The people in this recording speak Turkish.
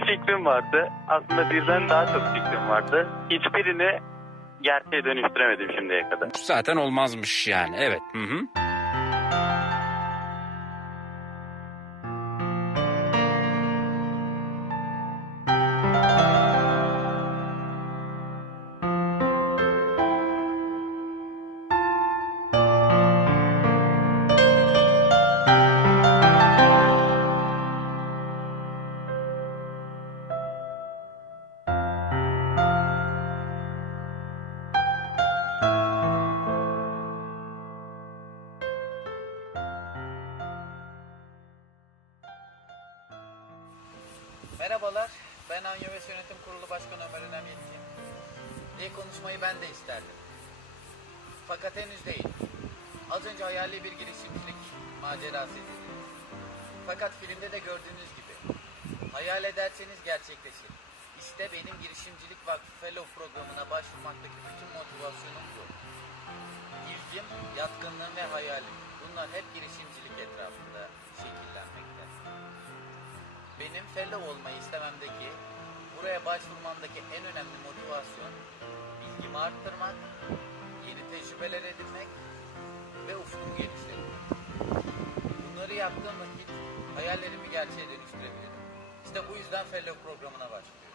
bir fikrim vardı. Aslında birden daha çok fikrim vardı. Hiçbirini gerçeğe dönüştüremedim şimdiye kadar. Zaten olmazmış yani. Evet. Hı hı. Merhabalar, ben Anyo ve Yönetim Kurulu Başkanı Ömer Önem Yetkin. İlk konuşmayı ben de isterdim. Fakat henüz değil. Az önce hayali bir girişimcilik macerası izledim. Fakat filmde de gördüğünüz gibi, hayal ederseniz gerçekleşir. İşte benim Girişimcilik Vakfı Fellow programına başvurmaktaki bütün motivasyonum bu. İlgim, yatkınlığım ve hayalim. Bunlar hep girişimcilik etrafında şekillenmekte. Benim fellow olmayı istememdeki, buraya başvurmamdaki en önemli motivasyon bilgimi arttırmak, yeni tecrübeler edinmek ve ufkumu genişletmek. Bunları yaptığım vakit hayallerimi gerçeğe dönüştürebilirim. İşte bu yüzden fellow programına başlıyorum.